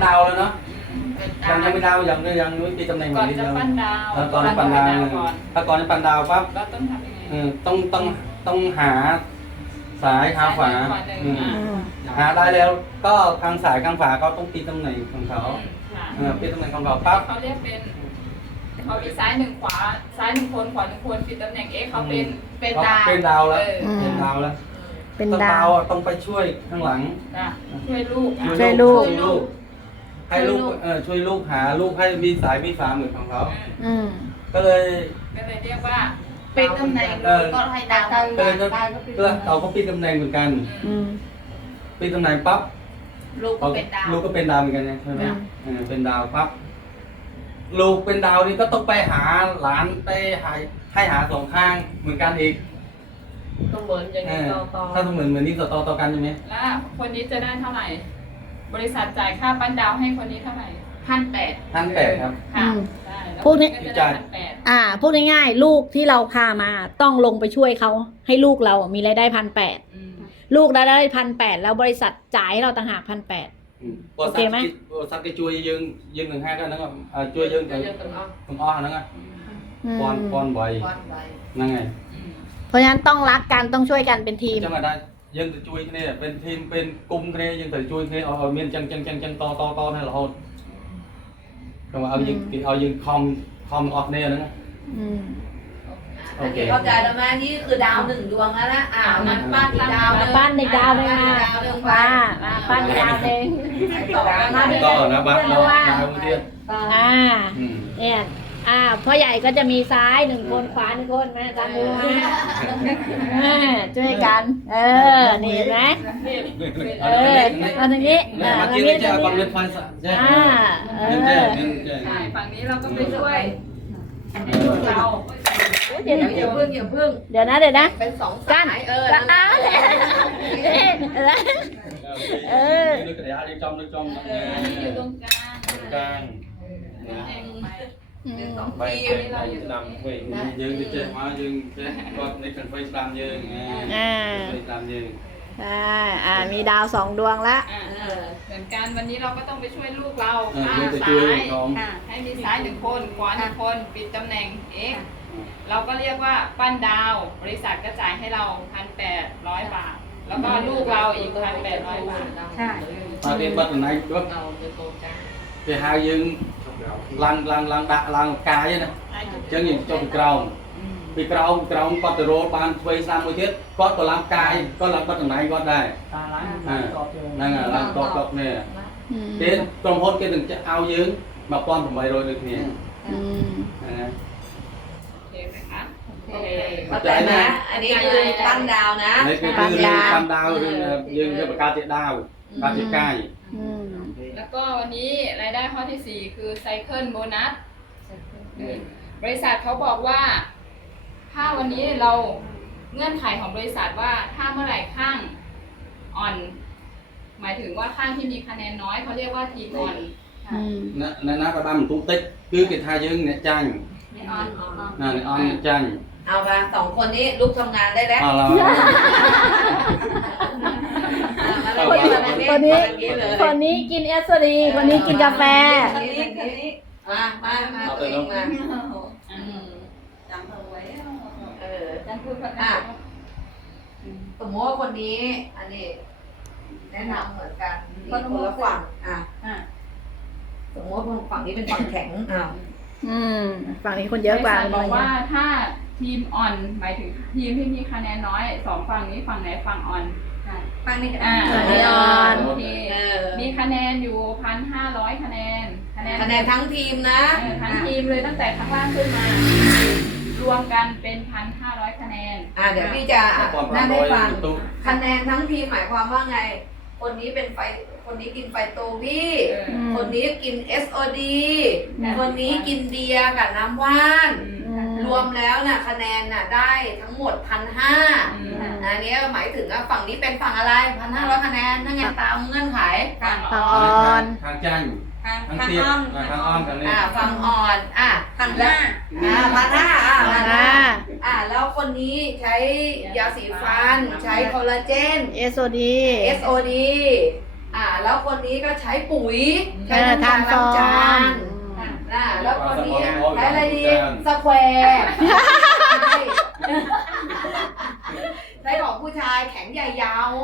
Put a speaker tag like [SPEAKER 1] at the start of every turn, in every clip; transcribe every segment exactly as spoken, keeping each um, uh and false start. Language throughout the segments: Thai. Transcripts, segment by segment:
[SPEAKER 1] ดาวแล้วเนาะยังยังไม่ดาวยังยังไม่มีตำแหน่ง
[SPEAKER 2] ก่อน
[SPEAKER 1] นี้
[SPEAKER 2] จะ
[SPEAKER 1] ยัง
[SPEAKER 2] ปั้นดาว
[SPEAKER 1] ก่อนปั้นดาวถ้าก่อนปั้นดาวปั๊บ
[SPEAKER 2] เราต้องทำยังไง
[SPEAKER 1] ต้องต้องต้องหาสายหาฝาหาได้แล้วก็ทางสายทางฝาเขาต้องปิดตำแหน่งของเขาปิดตำแหน่งของเขาปั๊บ
[SPEAKER 2] เขาเรียกเป็นเขามีซ้ายหนึ่งขวาซ้ายหนึ่งคนขวาหนึ่งคนปิดตำแหน่งเอ๊ะเขาเป็นเป็นดาว
[SPEAKER 1] เป็นดาวแล้วเป็นดาวแล้ว
[SPEAKER 3] เป็น
[SPEAKER 1] ต้อง
[SPEAKER 3] ดา
[SPEAKER 1] ดาว วต้องไปช่วยข้างหลัง
[SPEAKER 2] ช่วยลูก
[SPEAKER 3] ช่วยลูก
[SPEAKER 1] ให้ลูกเออช่วยลูกหาลูกให้มีสายมีฝาเหมือนของเขา
[SPEAKER 3] อืม
[SPEAKER 1] ก็เลย
[SPEAKER 2] ก็เลยเรียกว่า
[SPEAKER 4] เป็นตำแหน่งก็ให้ดาว
[SPEAKER 1] ก็เลยก็เราก็ปิดตำแหน่งเหมือนกัน
[SPEAKER 3] อืม
[SPEAKER 1] ปิดตำแหน่งปั๊บ
[SPEAKER 4] ลูกก็เป็นดาว
[SPEAKER 1] ลูกก็เป็นดาวเหมือนกันใช่ไหมเออเป็นดาวปั๊บลูกเป็นดาวนี่ก็ต้องไปหาหลานไปหาให้หาสองข้างเหมือนกันอีก
[SPEAKER 4] ก็เหมือนอย่างนี้ต่อต่อ
[SPEAKER 1] ถ้าเหมือนเหมือนนี่ต่อต่อต่อกันใช่ไหม
[SPEAKER 2] แล้วคนนี้จะได้เท่าไหร่ บริษัทจ่ายค่าปั้นดาวให้คนนี้เท่าไหร่
[SPEAKER 4] พันแปด
[SPEAKER 1] ท่านแปดครับ
[SPEAKER 2] ค่ะ
[SPEAKER 3] พวกนี้
[SPEAKER 2] ก็จะได้พันแปด
[SPEAKER 3] อ่าพูดง่ายๆลูกที่เราพามาต้องลงไปช่วยเขาให้ลูกเรามีรายได้พันแปดลูกได้ได้พันแปดแล้วบริษัทจ่ายให้เราต่างหากพันแปด โอเคไหม
[SPEAKER 1] บริษัทก็ช่วยยืงยืงหนึ่งห้ากันนะครับช่วยยืง
[SPEAKER 4] จะ
[SPEAKER 1] ถึง
[SPEAKER 4] เยอะกันเนาะ
[SPEAKER 1] ถึงอ้อนั่นไงปอนปอนบ่อย
[SPEAKER 4] วันใบ
[SPEAKER 1] นั่นไง
[SPEAKER 3] เพราะฉะนั้นต้องรักกันต้องช่วยกันเป็นทีม
[SPEAKER 1] จังหวะได้ยังจะช่วยเนี่ยเป็นทีมเป็นกลุ่มเนี่ยยังจะช่วยเนี่ยเอาเอาเมียนจังจังจังจังต่อต่อต่อให้เราจังหวะเอายิงเอายิงคอมคอมออกเนี่ยนะ
[SPEAKER 3] อืม
[SPEAKER 1] โอ
[SPEAKER 4] อัน
[SPEAKER 1] เค
[SPEAKER 4] นี้เข้าใจแล้วไหมนี่คือดาวหนึ่งดวงแล้วนะอ่านั้นบ้านอีกดาว
[SPEAKER 3] มาปั้นในดาวเลยมา
[SPEAKER 4] ดาวหนึ่ง
[SPEAKER 3] มามาปั้นในดาวเอง
[SPEAKER 4] ต่อมา
[SPEAKER 1] ก็นะบ้านเราดาวเดียว
[SPEAKER 3] อ่า
[SPEAKER 1] อืม
[SPEAKER 3] เนี่ยอ่าพ่อใหญ่ก็จะมีซ้ายหนึ่งคนขวาหนึ่งคนมาจับมือมาอ่าช่วยกัน เออนี่เห็นไหมเออมาตรงนี้
[SPEAKER 1] เนี่
[SPEAKER 3] อ่าย
[SPEAKER 1] มา
[SPEAKER 3] ตร
[SPEAKER 1] กิ
[SPEAKER 3] ง
[SPEAKER 1] น
[SPEAKER 3] นี้
[SPEAKER 1] เจ้า
[SPEAKER 3] ตรง
[SPEAKER 1] ความ
[SPEAKER 3] นี้
[SPEAKER 1] เล่นฟันใช่
[SPEAKER 3] อ่าเอ
[SPEAKER 1] เล่น
[SPEAKER 3] อ
[SPEAKER 1] เจ้เล่นเจ้
[SPEAKER 2] ใช่ฝั่งนี้เราก็ไปช่วยเรา
[SPEAKER 3] เดี๋ยว
[SPEAKER 4] อย่าเพิ่งอย่าเพิ่ง
[SPEAKER 3] เดี๋ยวนะเดี๋ยวนะ
[SPEAKER 4] เป็นสอง
[SPEAKER 3] กั
[SPEAKER 4] สาน ยเออ
[SPEAKER 3] กันเอาเลยเออ
[SPEAKER 1] นึกกระยาดึงจอมดึงจอม
[SPEAKER 2] อันนี้อยู่ตรงกลาง
[SPEAKER 1] กลาง
[SPEAKER 2] แองไป
[SPEAKER 4] เป็นสอง
[SPEAKER 1] ไป
[SPEAKER 4] ที
[SPEAKER 1] ไปดำเว้ยยืนเจ๊มายืนเจ๊ก็ในกันไฟดำยืนไฟดำยืน
[SPEAKER 3] อ่าอ่ามีดาวสองดวงละ
[SPEAKER 2] อ่า
[SPEAKER 4] เออ
[SPEAKER 2] เหมือนกันวันนี้เราก็ต้องไปช่วยลูกเรา
[SPEAKER 1] เออ
[SPEAKER 2] ข้าง
[SPEAKER 1] จะ
[SPEAKER 2] ซ้
[SPEAKER 1] ช่วย
[SPEAKER 2] าย
[SPEAKER 1] น้อง
[SPEAKER 2] ให้มีซ้ายหนึ่งคนขวาหนึ่งคนปิดตำแหน่งเอ๊ะเราก็เรียกว่าปั้นดาว บริษัทก็จ่ายให้เราพันแปดร้อยบาท แล้วก็ลูกเราอีกพันแปดร้อยบาท
[SPEAKER 4] ใช่
[SPEAKER 1] มาเรียนบัตรไหนก็
[SPEAKER 4] เราเป็นโตจ้า
[SPEAKER 1] ไปหายืนลังลังลังดะลังกายนะจังอย่างจมกราวปีกราวกราวก็จะโรบานไปสามมือเทียก็ตัวลังกายก็ลังบัตรไหนก็ได้นั่นไงลังตอกตอกเนี่ยเด็กกรมพลก็ถึงจะเอายืนมาป้อนผมไปโรยเลยเนี่ย
[SPEAKER 3] อืม
[SPEAKER 1] นะ
[SPEAKER 2] โอเคไหมคะ
[SPEAKER 4] โอเคเข้าใจนะ อันนี้คือตั้งดาวนะ
[SPEAKER 1] นี่คือเรื่องความดาวเรื่องยืนเรื่องประกาศเจ็ดดาวการเจ็ดกาย
[SPEAKER 3] อืม
[SPEAKER 2] แล้วก็วันนี้รายได้ข้อที่สี่คือไซเคิลโบนัส บริษัทเขาบอกว่า ถ้าวันนี้เราเงื่อนไขของบริษัทว่าถ้าเมื่อไหร่ข้างอ่อน หมายถึงว่าข้างที่มีคะแนนน้อยเขาเรียกว่าทีมอ่อน
[SPEAKER 3] อืม
[SPEAKER 1] นั่นนั่นก็ดำตุ้งติ๊กคือกิจทายืนเนี่ยจัง
[SPEAKER 2] ไม่อ่อน
[SPEAKER 1] นั่นอ่อนจัง
[SPEAKER 4] เอาไปสองคนนี้ลุกทำงานได้แล้ว
[SPEAKER 1] อ๋อเรา
[SPEAKER 3] คนนี้คนนี้กินเอสโซดีคนนี้กินกาแฟ
[SPEAKER 4] คนนี้คนนี้มามามาตัวเองมา
[SPEAKER 2] อืม
[SPEAKER 4] จำเอาไว้เออ
[SPEAKER 2] จันพูดภาษา
[SPEAKER 4] สมมติว่าคนนี้ อันนี้ แนะนำเหมือนกันคนละฝั่งอ่ะ
[SPEAKER 2] อ่า
[SPEAKER 4] สมมติว่าฝั่งนี้เป็นฝั่งแข็งอ้าว
[SPEAKER 3] อืมฝั่งนี้คนเยอะกว่า
[SPEAKER 2] บริษัทบอกว่าถ้าทีมอ่อนหมายถึงทีมที่มีคะแนนน้อยสองฝั่งนี้ฝั่งไหนฝั่งอ่อนฝั่งนี้อ่า
[SPEAKER 3] ฝั่งนี้อ่อน
[SPEAKER 2] โอเค
[SPEAKER 4] เออ
[SPEAKER 2] มีคะแนนอยู่พันห้าร้อยคะแนนคะแนน
[SPEAKER 4] คะแนนทั้งทีมนะ
[SPEAKER 2] เออทั้งทีมเลยตั้งแต่ข้างล่างขึ้นมา รวมกันเป็นพันห้าร้อยคะแนน
[SPEAKER 4] อ่าเดี๋ยวพี่จะ
[SPEAKER 1] ความ
[SPEAKER 4] นั่ง
[SPEAKER 1] ร้
[SPEAKER 4] ให้
[SPEAKER 1] อย
[SPEAKER 4] ฟัง
[SPEAKER 1] ตุ้ง
[SPEAKER 4] คะแนนทั้งทีมหมายความว่าไง คนนี้เป็นไฟ คนนี้กินไฟโตวี่
[SPEAKER 2] เออ
[SPEAKER 4] คนนี้กิน เอส โอ ดี
[SPEAKER 2] อืม
[SPEAKER 4] คนนี้กินเบียร์กับน้ำว่าน
[SPEAKER 2] อืม
[SPEAKER 4] รวมแล้วน่ะคะแนนน่ะได้ทั้งหมดพันห้า
[SPEAKER 2] อืม
[SPEAKER 4] อันนี้หมายถึงว่าฝั่งนี้เป็นฝั่งอะไรพันห้าร้อยคะแนนนั่นไงตามเงื่อนไข
[SPEAKER 2] ฝั่ง
[SPEAKER 3] ฝั่ง
[SPEAKER 2] อ่
[SPEAKER 3] อ่
[SPEAKER 2] อน
[SPEAKER 3] อน
[SPEAKER 1] ทางจัง
[SPEAKER 2] ทาง
[SPEAKER 1] ทาง
[SPEAKER 2] ทาง
[SPEAKER 1] เตี้ย
[SPEAKER 2] อ้อม
[SPEAKER 1] ทางอ้อมกันนี่
[SPEAKER 4] อ่าฝั่งอ่อนอ่ะ
[SPEAKER 2] พันห้า
[SPEAKER 4] อ่าพันห้าอ่าพันห้า
[SPEAKER 3] อ่า
[SPEAKER 4] อ่าแล้วคนนี้ใช้ยาสีฟัน ใช้คอลลาเจน
[SPEAKER 3] เอสโซดี
[SPEAKER 4] เอส โอ ดี อ่าแล้วคนนี้ก็ใช้ปุ๋ย
[SPEAKER 3] เอ
[SPEAKER 4] ใช้
[SPEAKER 3] อ
[SPEAKER 4] น้ำยา
[SPEAKER 3] ทำฟ
[SPEAKER 4] ล้า
[SPEAKER 3] อง
[SPEAKER 4] จาน
[SPEAKER 3] ม
[SPEAKER 4] อ่าแล้วคนนี้ใช้อะไรดีสแควร์ใช้ของผู้ชายแข็งใหญ่ยาว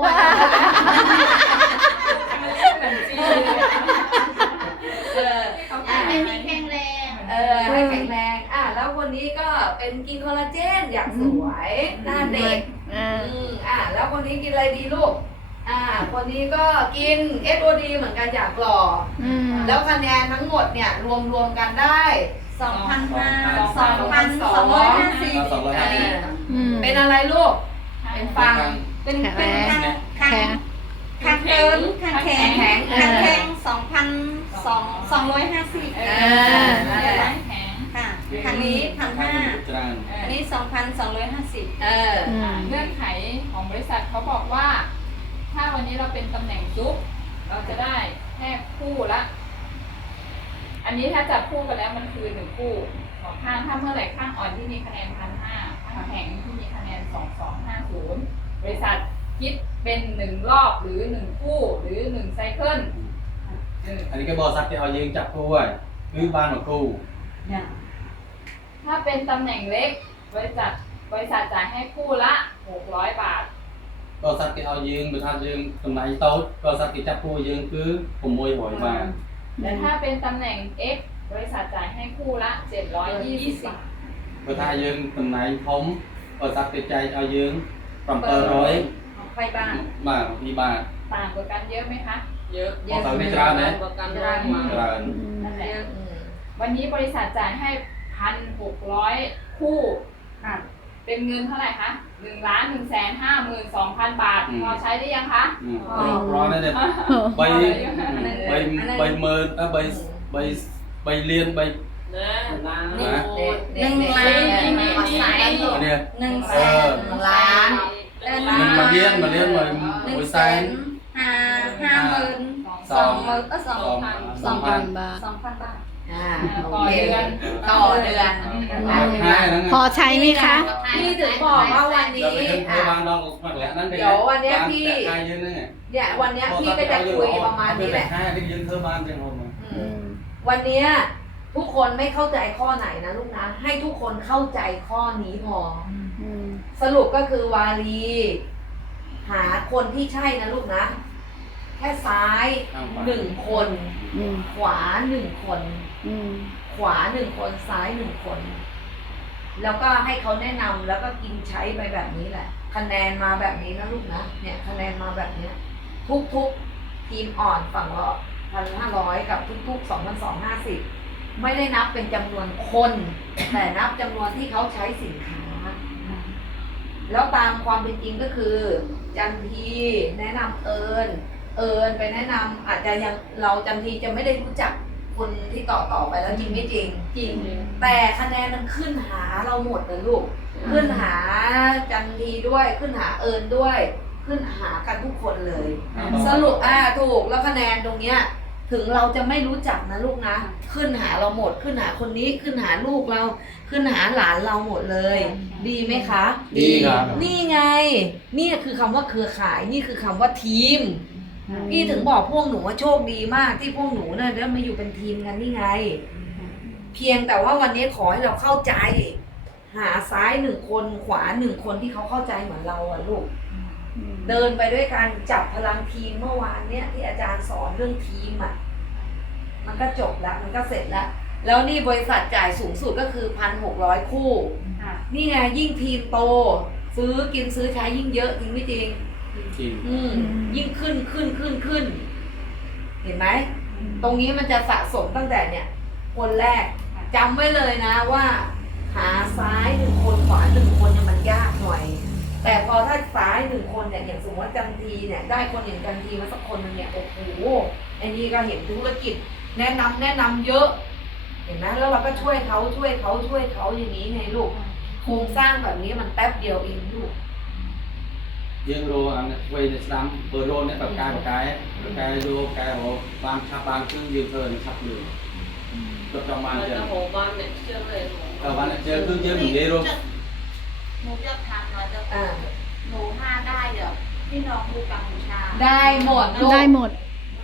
[SPEAKER 4] เออ
[SPEAKER 5] ให้มีแข็งแรง
[SPEAKER 4] เออให้แข็งแรงอ่ะแล้วคนนี้ก็เป็นกินคอลลาเจนอยากสวยหน้าเด็ก
[SPEAKER 3] อ่า
[SPEAKER 4] อืมอ่ะแล้วคนนี้กินอะไรดีลูกอ่าคนนี้ก็กิน เอส โอ ดี เหมือนกันอยากหล่อ
[SPEAKER 3] อืม
[SPEAKER 4] แล้วคะแนนทั้งหมดเนี่ยรวมรวมกันได้
[SPEAKER 5] สองพันห้า
[SPEAKER 4] ส
[SPEAKER 5] ส
[SPEAKER 4] อ
[SPEAKER 5] อง ง
[SPEAKER 4] พั
[SPEAKER 5] พั
[SPEAKER 4] น
[SPEAKER 5] น
[SPEAKER 4] ส
[SPEAKER 5] ส
[SPEAKER 4] อ
[SPEAKER 5] อง งร้อยห้าสิบ
[SPEAKER 1] สองร้อยห้าสิบ
[SPEAKER 3] อืม
[SPEAKER 4] เป็นอะไรลูก เป็นฟัง
[SPEAKER 5] เป็น
[SPEAKER 3] แข็ง
[SPEAKER 5] เป็น
[SPEAKER 3] แรง
[SPEAKER 5] คัน
[SPEAKER 3] แข็ง
[SPEAKER 5] คันเติมคันแข็ง
[SPEAKER 4] แข็ง
[SPEAKER 5] คันแข็งสองพันสองสองร้อยห้าสิบ
[SPEAKER 2] เอ
[SPEAKER 4] อ
[SPEAKER 2] อเดี๋ยวล้างแข็ง
[SPEAKER 5] ค่ะคันนี้พันห้า
[SPEAKER 1] จาน
[SPEAKER 5] อันนี้สองพันสองร้อยห้าสิบ
[SPEAKER 4] เออ
[SPEAKER 3] อืม
[SPEAKER 2] เงื่อนไขของบริษัทเขาบอกว่า ถ้าวันนี้เราเป็นตำแหน่งซุปเราจะได้แค่คู่ละ อันนี้ถ้าจับคู่กันแล้วมันคือหนึ่งคู่สองข้างถ้าเมื่อไหร่ข้างอ่อนที่มีคะแนนพันห้าข้างแข็งที่มีคะแนนสองสองห้าศูนย์บริษัทคิดเป็นหนึ่งรอบหรือหนึ่งคู่หรือหนึ่งไซเคิลเออ
[SPEAKER 1] อันนี้ก็บริษัทที่เอายืนจับคู่ไว้คือบ้านของคู่
[SPEAKER 2] ถ้าเป็นตำแหน่งเล็ก บริษัทบริษัทจ่ายให้คู่ละหกร้อยบาท
[SPEAKER 1] บริษัทที่เอายืนบริษัทยืนตรงไหนโต๊ะบริษัทที่จับคู่ยืนคือผมมวยหอยมา
[SPEAKER 2] แต่ถ้าเป็นตำแหน่ง X บริษัทจ่ายให้คู่ละเจ็ดร้อยยี่สิบบาท
[SPEAKER 1] บริษัทยืนตรงไหนผมบริษัทติดใจเอายืนปรับเปอร์ร้อย
[SPEAKER 5] ไปบ้าน
[SPEAKER 1] มาที่บ้าน
[SPEAKER 2] ต่างกว่ากันเยอะไหมคะ
[SPEAKER 4] เยอะ
[SPEAKER 1] บริษัทไม่จรานะ
[SPEAKER 4] จรามา
[SPEAKER 1] จรา
[SPEAKER 2] นั่นแหละ
[SPEAKER 4] อืม
[SPEAKER 2] วันนี้บริษัทจ่ายให้พันหกร้อยคู่
[SPEAKER 5] ค่ะ
[SPEAKER 2] เป็นเงินเท่าไหร่คะหนึ่งล้านหนึ่งแสนห้าหมื่นสองพันบาท พอใช้ได้ยังคะ
[SPEAKER 1] อืมร้อยนั่นเนี่ยใบใบใบเมินเออใบใบใบเลียนใบ
[SPEAKER 4] เด็ก
[SPEAKER 5] หนึ่ง
[SPEAKER 4] เด็ก
[SPEAKER 5] หนึ่งล้าน
[SPEAKER 4] มาใส่
[SPEAKER 1] อันเนี้ย
[SPEAKER 5] หนึ่งแส
[SPEAKER 1] เอน อ
[SPEAKER 4] หนึ่งล้าน
[SPEAKER 5] เออ
[SPEAKER 1] มันมาเลี้ยนมาเลี้ยนมา
[SPEAKER 5] หนึ่ง
[SPEAKER 1] โอย
[SPEAKER 5] แส
[SPEAKER 1] แซน
[SPEAKER 5] นห้าห้าหมื่น
[SPEAKER 1] ส
[SPEAKER 5] ส
[SPEAKER 1] อ
[SPEAKER 5] อง งหมื่นเออสองพัน
[SPEAKER 3] สองพันบาท
[SPEAKER 5] สองพันบาท
[SPEAKER 4] อ่า
[SPEAKER 2] ต่
[SPEAKER 4] โอ
[SPEAKER 2] อ
[SPEAKER 4] เค
[SPEAKER 2] เดือน
[SPEAKER 4] ต่อเดือน
[SPEAKER 1] ให้นั่น
[SPEAKER 3] พอใช้ไหมคะ
[SPEAKER 4] พี่ถึงบอกว่าวัน
[SPEAKER 1] เดี๋ยว
[SPEAKER 4] นี้
[SPEAKER 1] ไปถึงเท
[SPEAKER 4] อ่ะ
[SPEAKER 1] บานเราหมักแหละนั่นเอง
[SPEAKER 4] เดี๋ยววันเนี้ยพี่
[SPEAKER 1] ใครยืนนั่นไง
[SPEAKER 4] เนี่ยวันเนี้ยพี่ก็จะคุยประมาณนี้แหละ
[SPEAKER 1] ให้ที่ยืนเทบานเป็นคน
[SPEAKER 4] อืมวันเนี้ยทุกคนไม่เข้าใจข้อไหนนะลูกนะ ให้ทุกคนเข้าใจข้อนี้พอ
[SPEAKER 3] อืม
[SPEAKER 4] สรุปก็คือวาลีหาคนที่ใช่นะลูกนะ แค่ซ้ายหนึ่งคน
[SPEAKER 3] อืม
[SPEAKER 4] ขวาหนึ่งคน
[SPEAKER 3] อืม
[SPEAKER 4] ขวาหนึ่งคนซ้ายหนึ่งคน แล้วก็ให้เขาแนะนำแล้วก็กินใช้ไปแบบนี้แหละ คะแนนมาแบบนี้นะลูกนะเนี่ยคะแนนมาแบบเนี้ยทุกๆทีมอ่อนฝั่งละพันห้าร้อยกับทุกๆสองพันสองห้าสิบไม่ได้นับเป็นจำนวนคน แต่นับจำนวนที่เขาใช้สินค้า แล้วตามความเป็นจริงก็คือ จันทีแนะนำเอิญเอิญไปแนะนำอาจจะยังเราจันทีจะไม่ได้รู้จักคนที่ต่อต่อไปแล้วจริงไม่จริง
[SPEAKER 5] จริง
[SPEAKER 4] แต่คะแนนมันขึ้นหาเราหมดเลยลูก ขึ้นหาจันทีด้วย ขึ้นหาเอิญด้วย ขึ้นหากันทุกคนเลย สรุปอ่าถูกแล้วคะแนนตรงเนี้ย ถึงเราจะไม่รู้จักนะลูกนะ ขึ้นหาเราหมด ขึ้นหาคนนี้ขึ้นหาลูกเรา ขึ้นหาหลานเราหมดเลย ดีไหมคะ
[SPEAKER 1] ดีครับ
[SPEAKER 4] นี่ไง นี่คือคำว่าเครือข่าย นี่คือคำว่าทีม พี่ถึงบอกพวกหนูว่าโชคดีมากที่พวกหนูเนี่ยได้มาอยู่เป็นทีมกันนี่ไง เพียงแต่ว่าวันนี้ขอให้เราเข้าใจ หาซ้ายหนึ่งคนขวาหนึ่งคนที่เขาเข้าใจเหมือนเราอะลูก เดินไปด้วยการจับพลังทีมเมื่อวานเนี่ยที่อาจารย์สอนเรื่องทีมอ่ะ มันก็จบแล้วมันก็เสร็จแล้ว แล้วนี่บริษัทจ่ายสูงสุดก็คือพันหกร้อยคู่
[SPEAKER 5] ค่ะ
[SPEAKER 4] นี่ไงยิ่งทีมโต ซื้อกินซื้อใช้ยิ่งเยอะจริงไม่จริง
[SPEAKER 1] จริง
[SPEAKER 4] อืมยิ่งขึ้นขึ้นขึ้นขึ้น เห็นไหม ตรงนี้มันจะสะสมตั้งแต่เนี่ย คนแรกจำไว้เลยนะว่า หาซ้ายหนึ่งคนขวาหนึ่งคนเนี่ยมันยากหน่อย แต่พอถ้าซ้ายหนึ่งคนเนี่ยอย่างสมมติว่าจันทีเนี่ยได้คนอย่างจันทีมาสักคนหนึงเนี่ยโอ้โหไอ้นี่ก็เห็นธุรกิจ แนะนำแนะนำเยอะ เห็นไหมแล้วเราก็ช่วยเขาช่วยเขาช่วยเขาอย่างนี้ไงลูกโครงสร้างแบบนี้มันแป๊บเดียวเองลูก
[SPEAKER 1] យើងរកអានេះវ័យនេះស្ដាំបើរកនេះបកកាយបកកាយបកកាយយកកែរកបានឆាប់បានគឺយើងធ្វើនឹងឆាប់លឿនទៅចង់បានចឹង
[SPEAKER 6] โหบ้านเนี่ยเชื่อเลยหนู
[SPEAKER 1] តែបានជើគឺយើងនិយាយរក
[SPEAKER 6] หนูจะทำหน่อยจะ
[SPEAKER 4] อ่า
[SPEAKER 6] หนูห้าได้เดี๋ยวพี่น้องดูกัมพูชา
[SPEAKER 4] ได้หมดลูก
[SPEAKER 3] ได้หมด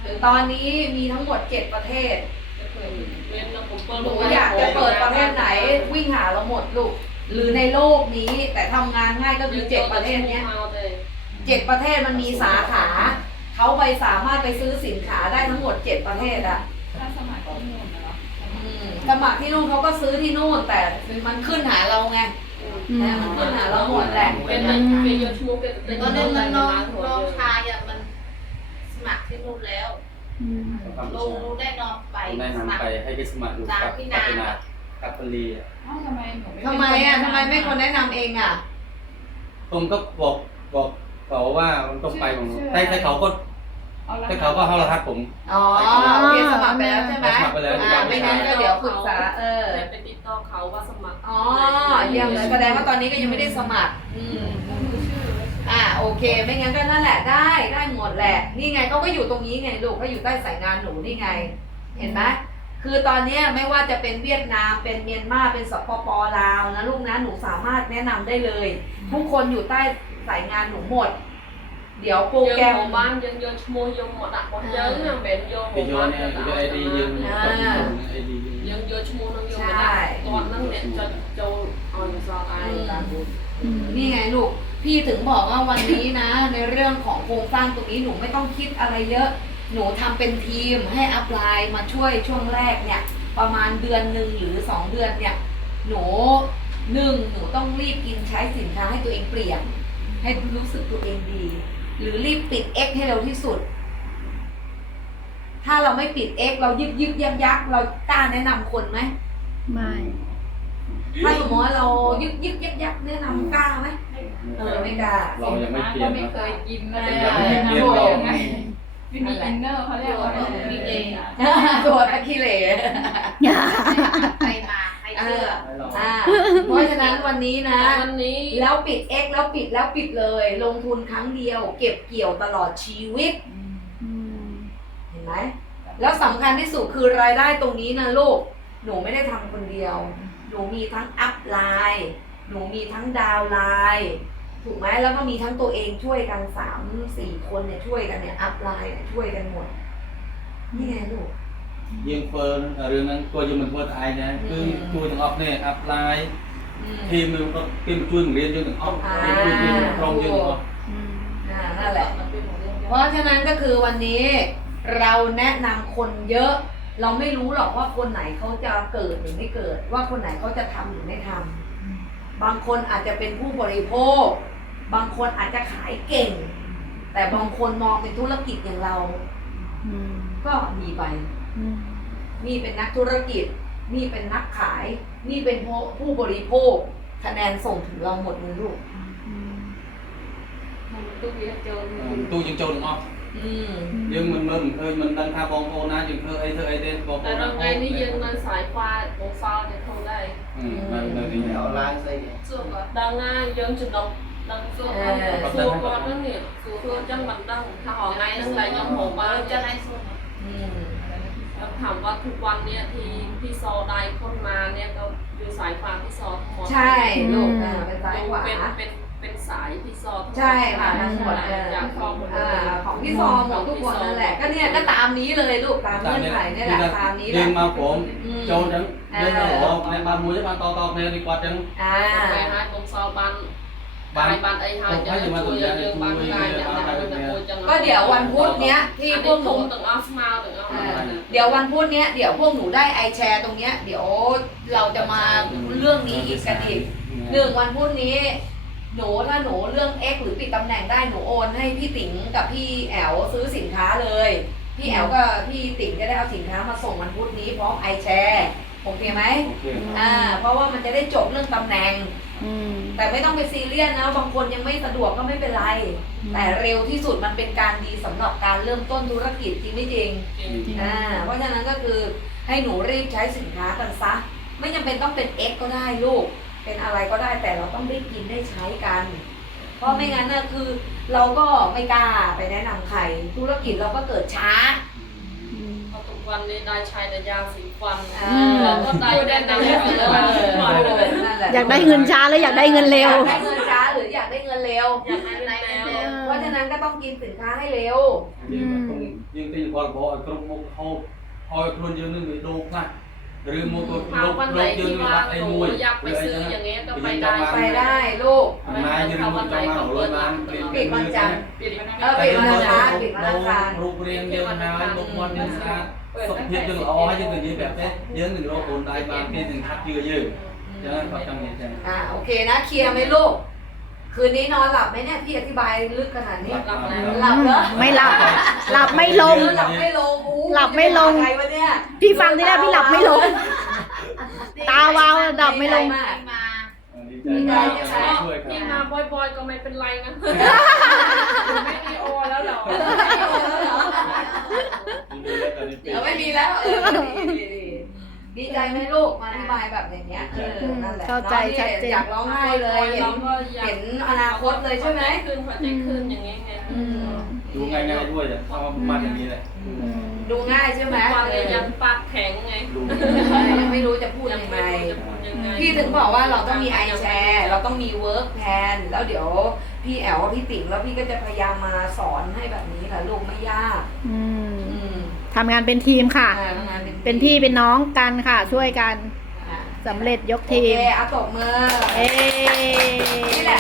[SPEAKER 4] ตอนนี้มีทั้งหมดเจ็ดประเทศ
[SPEAKER 6] เว้นแล้วผมเปิด
[SPEAKER 4] หนูอยากจะเปิดประเทศไหนวิ่งหาเราหมดลูกหรือในโลกนี้แต่ทำงานง่ายก็คือเจ็ดประเทศเนี้ยเจ็ดประเทศมันมีสาขาเขาไปสามารถไปซื้อสินค้าได้ทั้งหมดเจ็ดประเทศอะ
[SPEAKER 2] ถ้าสมัครที่นู่นนะเนาะ
[SPEAKER 4] อืมสมัครที่นู่นเขาก็ซื้อที่นู่นแต่มันขึ้นหาเราไงนะมันขึ้นหาเราหมดแหละ
[SPEAKER 6] เป็นเป็นยูทูบเป็นตอนนี้มันน้องน้องชายอ่ะมันสมัครที่นู่นแล้วลงรู้ได้น้องไป
[SPEAKER 1] แนะ
[SPEAKER 6] สมั
[SPEAKER 1] นำ
[SPEAKER 6] คร
[SPEAKER 1] ไปให้ไปสมัครดูกับกับปนากับปรีอะ
[SPEAKER 2] เอ้าทำไมหนูไม่
[SPEAKER 4] ทำไมอ่ะทำไมไม่คนแนะนำเองอ่ะ
[SPEAKER 1] ผมก็บอกบอกเขาว่ามันต้องไปของแต่แต่เขาก็
[SPEAKER 2] เอาละ
[SPEAKER 1] แต่เขาก็เข้ารหัสผม
[SPEAKER 4] อ๋อโอเคสมัครไปแล้วใช่ไหม
[SPEAKER 1] สมัครไปแล้ว
[SPEAKER 4] อ่าไม่งั้นก็เดี๋ยวปรึกษาเออ
[SPEAKER 6] ไปติดต่อเขาว่าสมัคร
[SPEAKER 4] อ๋อเยี่ยมเลยแสดงว่าตอนนี้ก็ยังไม่ได้สมัครอืม
[SPEAKER 2] ต้องดูชื่อไว้
[SPEAKER 4] อ่าโอเค ไม่งั้นก็นั่นแหละได้ได้หมดแหละ นี่ไงเขาก็อยู่ตรงนี้ไงลูกเขาอยู่ใต้สายงานหนูนี่ไง เห็นไหมคือตอนเนี้ยไม่ว่าจะเป็นเวียดนามเป็นเมียนมาเป็นสปปลาวนะลูกนะหนูสามารถแนะนำได้เลย ทุกคนอยู่ใต้สายงานหนูหมด เดี๋ยวโปรแกร
[SPEAKER 6] ยัง
[SPEAKER 4] ม
[SPEAKER 6] หมู่บ้านยังยังชั่วโมงยังหมดอ่ะหมดเยอะเนี่ยเป็นโยห
[SPEAKER 1] ไป
[SPEAKER 6] มู่
[SPEAKER 1] โย
[SPEAKER 6] บ้าน
[SPEAKER 1] นเนี่ย
[SPEAKER 6] ยัง
[SPEAKER 1] อยู่ไอดียังไอดี
[SPEAKER 6] ยังเยอะชั่วโมงยังเยอะนะตอนนั้นเนี่ยจะจะออนซอไอการบู
[SPEAKER 4] นี่ไงลูกพี่ถึงบอกว่าวันนี้นะ ในเรื่องของโครงสร้างตรงนี้หนูไม่ต้องคิดอะไรเยอะ หนูทำเป็นทีมให้อัพไลน์มาช่วยช่วงแรกเนี่ย ประมาณเดือนหนึ่งหรือสองเดือนเนี่ย หนูหนึ่งหนูต้องรีบกินใช้สินค้าให้ตัวเองเปลี่ยน ให้รู้สึกตัวเองดี หรือรีบปิด X ให้เร็วที่สุด ถ้าเราไม่ปิด X เรายึกยึกยักยักเรากล้าแนะนำคนไหม
[SPEAKER 3] ไม่
[SPEAKER 4] ถ้าสมมติว่าเรายึกยึกยักยักแนะนำกล้าไหมเออไม่กล้า
[SPEAKER 1] เรายังไม่เปลี่ย
[SPEAKER 2] ก็
[SPEAKER 1] น
[SPEAKER 2] ไม่
[SPEAKER 1] นะ
[SPEAKER 2] เคยกินนะ
[SPEAKER 4] เออ
[SPEAKER 2] ยังไม่เคยกิน
[SPEAKER 4] ถูก
[SPEAKER 2] เราไงมีอินเนอร์เขาเรียกว่ามีเอง
[SPEAKER 4] ตัวตะคิเหล่
[SPEAKER 6] ไปมาให้เชื่อ
[SPEAKER 4] อ่าเพราะฉะนั้นวันนี้นะ
[SPEAKER 6] วันนี้
[SPEAKER 4] แล้วปิด X แล้วปิดแล้วปิดเลย ลงทุนครั้งเดียว เก็บเกี่ยวตลอดชีวิต เห็นไหม แล้วสำคัญที่สุดคือรายได้ตรงนี้นะลูก หนูไม่ได้ทำคนเดียว หนูมีทั้งอัพไลน์ หนูมีทั้งดาวไลน์ ถูกไหม แล้วก็มีทั้งตัวเองช่วยกันสามสี่คนเนี่ยช่วยกันเนี่ยอัพไลน์เนี่ยช่วยกันหมด นี่ไงลูก
[SPEAKER 1] យើងធ្វើរឿងហ្នឹងក៏យើងមិនធ្វើតែឯងដែរគឺជួយទាំងអស់គ្នាអាប់ឡាយ
[SPEAKER 4] อืม
[SPEAKER 1] ทีมนึงก็ทีมជួយបង្រៀនយើងទាំងអស់ทีมជួយយើងក្រុមយើងទាំងអស់
[SPEAKER 4] อ่านั่นแหละ เพราะฉะนั้นก็คือวันนี้เราแนะนำคนเยอะ เราไม่รู้หรอกว่าคนไหนเขาจะเกิดหรือไม่เกิด ว่าคนไหนเขาจะทำหรือไม่ทำบางคนอาจจะเป็นผู้บริโภค บางคนอาจจะขายเก่ง แต่บางคนมองเป็นธุรกิจอย่างเรา ก็ดีไป นี่เป็นนักธุรกิจ นี่เป็นนักขาย นี่เป็นผู้บริโภค คะแนนส่งถึงเราหมดเลยลูก
[SPEAKER 6] ตู้เย็นเจอ
[SPEAKER 1] ទូយើងចូលទាំងអស់
[SPEAKER 4] อืม
[SPEAKER 1] យើងមិនមើលមិនឃើញមិនដឹងថាបងប្អូនណាយើងធ្វើអីធ្វើអីទេបងប្អូ
[SPEAKER 6] แต่
[SPEAKER 1] ន
[SPEAKER 6] เราไงนี่ยังมันสายฟ้าโปรไฟล์จะเข้าได้
[SPEAKER 1] នៅនៅនេះ
[SPEAKER 7] អនឡាញស្អីគេ
[SPEAKER 6] ส่วนดังง่ายยังจะดองดังส่วนส่วนก่อนนั่นเนี่ยส่วนจังมันดังถ้าหอไงนั่งไหลยังหอมาจะได้ส่วน
[SPEAKER 4] อืม
[SPEAKER 6] แล้วถามว่าทุกวันเนี่ยที่พี่ซอได้คนมาเนี่ยก็อยู่สายฟ้าพี่ซอทั้งหมด
[SPEAKER 4] ใช่ลูกอ่าเป็นซ้ายขวา
[SPEAKER 6] เป็นเป็นเป็นสายพี่ซอ
[SPEAKER 4] ใช่ค่ะทั้งหมดเออ
[SPEAKER 6] จากข้อมูล
[SPEAKER 4] อ่าของพี่ซอหมดทุกคนนั่นแหละ ก็เนี่ยก็ตามนี้เลยลูกตามเงื่อนไขนี่แหละตามนี้แห
[SPEAKER 1] យើ
[SPEAKER 4] ละ
[SPEAKER 1] ងមកព្រម
[SPEAKER 4] อืม
[SPEAKER 1] ចូលអញ្ចឹងយើងទៅរកអ្នកបានមួយទៅបានតតគ្នានេះគាត់អញ្ចឹង
[SPEAKER 4] อ่า
[SPEAKER 6] ไปให้ผมซอบันบานบานไอ้หายจะช่วยยังบานกายอย่างนั้นจะโวยจัง
[SPEAKER 4] ก็เดี๋ยววันพุธเนี้ยที่พวกหนู
[SPEAKER 6] ตึงออฟมาตึงออฟ
[SPEAKER 4] อ่าเดี๋ยววันพุธเนี้ยเดี๋ยวพวกหนูได้ไอแชร์ตรงเนี้ยเดี๋ยวเราจะมาเรื่องนี้อีกกันอีกหนึ่งวันพุธนี้ หนูถ้าหนูเรื่อง X หรือปิดตำแหน่งได้หนูโอนให้พี่ติ๋งกับพี่แอลซื้อสินค้าเลย พี่แอลกับพี่ติ๋งจะได้เอาสินค้ามาส่งวันพุธนี้พร้อมไอแชร์โอเคไหม
[SPEAKER 1] អូខេ
[SPEAKER 4] อ่าเพราะว่ามันจะได้จบเรื่องตำแหน่ง แต่ไม่ต้องไปซีเรียสนะบางคนยังไม่สะดวกก็ไม่เป็นไร แต่เร็วที่สุดมันเป็นการดีสำหรับการเริ่มต้นธุรกิจจริงไม่จริงอ่าเพราะฉะนั้นก็คือให้หนูรีบใช้สินค้ากันซะไม่จำเป็นต้องเป็น X ก็ได้ลูกเป็นอะไรก็ได้แต่เราต้องได้กินได้ใช้กัน เพราะไม่งั้นน่ะคือเราก็ไม่กล้าไปแนะนำใครธุรกิจเราก็เกิดช้า
[SPEAKER 6] ทุกวันนี้ได้ใช้แต่ยาสีฟัน
[SPEAKER 4] อ่า
[SPEAKER 6] แล้วก็ได้แนะนำให้ไปเลย
[SPEAKER 4] นั่นแหละ
[SPEAKER 3] อยากได้เงินช้าแล้วอยากได้เงินเร็ว
[SPEAKER 4] อยากได้เงินช้าหรืออยากได้เงินเร็ว
[SPEAKER 6] อยากได้แนว
[SPEAKER 4] เพราะฉะนั้นก็ต้องกินสินค้าให้เร็ว
[SPEAKER 1] យើងមកយើងទិញផលបោឲ្យគ្រប់មុខហូបឲ្យខ្លួនយើងនឹងវាដូរខ្លះឬមកទៅ
[SPEAKER 6] พา
[SPEAKER 1] លោក
[SPEAKER 6] วันไหน
[SPEAKER 1] លោកយើង
[SPEAKER 6] ที่
[SPEAKER 1] នឹង
[SPEAKER 6] ว่า
[SPEAKER 1] បាត់អីមួយ
[SPEAKER 6] อยากไปซื้ออย่างเงี้ยก็ไปได้
[SPEAKER 4] ไปได้ลูก
[SPEAKER 1] អំណាចយើងមកចង់មកលុយបាន
[SPEAKER 4] ปิดวันจันทร์
[SPEAKER 6] ปิดวัน
[SPEAKER 4] เออปิดวันอังคารปิดวันอังคาร
[SPEAKER 1] រូបរាងយើងហើយមុខមាត់យើងស្អាតសុខភាពយើងល្អហើយយើងទៅនិយាយប្រាប់ទេយើងនឹងរកអូនដៃបានគេនឹងថាជឿយើងចឹងគាត់ចង់និយាយចឹង
[SPEAKER 4] อ่าโอเคนะเคลียร์ไหมลูกคืนนี้นอนหลับไหมเนี่ยพี่อธิบายลึกขนาดนี้
[SPEAKER 6] หลับแล้ว
[SPEAKER 4] หลับเหรอ
[SPEAKER 3] ไม่หลับ หลับไม่ลง
[SPEAKER 4] หลับไม่ลงอู้
[SPEAKER 3] หลับไม่ลง
[SPEAKER 4] ใครวะเนี่ย
[SPEAKER 3] พี่ฟังที่แรกพี่หลับไม่ลง ตาวาวหลับไม่ลง
[SPEAKER 4] ดีใจาก
[SPEAKER 6] มา
[SPEAKER 1] ดีใจมากช่วยค
[SPEAKER 6] นี่
[SPEAKER 1] รั
[SPEAKER 6] มา
[SPEAKER 1] บ
[SPEAKER 6] บ่อยๆก็ไม่เป็นไรนะไม่มีโอแล้วเหรอ
[SPEAKER 4] เดี๋ยวไม่มีแล้วเออดีดีดีดีใจไหมลูกมาอธิบายแบบอย่างเงี้ยเออนั่นแหละ
[SPEAKER 3] เข้าใจชัดเจน
[SPEAKER 4] อยากร้องไห้เลยเห็น
[SPEAKER 6] เราก็อยาก
[SPEAKER 4] เห็นอนาคตเลยใช่ไหม
[SPEAKER 6] ขึ้นหัวใจขึ้นอย่างเงี้ยไง
[SPEAKER 3] อืม
[SPEAKER 1] ดูง่ายๆด้วยเอามาอย่างนี้แหละ
[SPEAKER 4] ดูง่ายใช่ไหม
[SPEAKER 6] ทุกวัน
[SPEAKER 4] เอ
[SPEAKER 6] เลย
[SPEAKER 4] อ
[SPEAKER 6] ยังปากแข็งไง
[SPEAKER 1] ดู
[SPEAKER 4] ยังไม่รู้จะพูด
[SPEAKER 6] ยัง
[SPEAKER 4] ยัง
[SPEAKER 6] ไม่
[SPEAKER 4] ไง
[SPEAKER 6] รู้จะพูดยังไง
[SPEAKER 4] พี่ถึงบอกว่าเราต้องมีไอแชร์เราต้องมีเวิร์กแพนแล้วเดี๋ยวพี่แอลกับพี่ติ๋งแล้วพี่ก็จะพยายามมาสอนให้แบบนี้แหละลูกไม่ยาก
[SPEAKER 3] อืม
[SPEAKER 4] อืม
[SPEAKER 3] ทำงานเป็นทีมค่ะ
[SPEAKER 4] อ่าทำงาน
[SPEAKER 3] เป็นพี่เป็นน้องกันค่ะ ช่วยกัน
[SPEAKER 4] อ่า
[SPEAKER 3] สำเร็จยก
[SPEAKER 4] โอ
[SPEAKER 3] ที
[SPEAKER 4] เค
[SPEAKER 3] ม
[SPEAKER 4] เอาตบมือ
[SPEAKER 3] เอ๊
[SPEAKER 4] นี่แหละ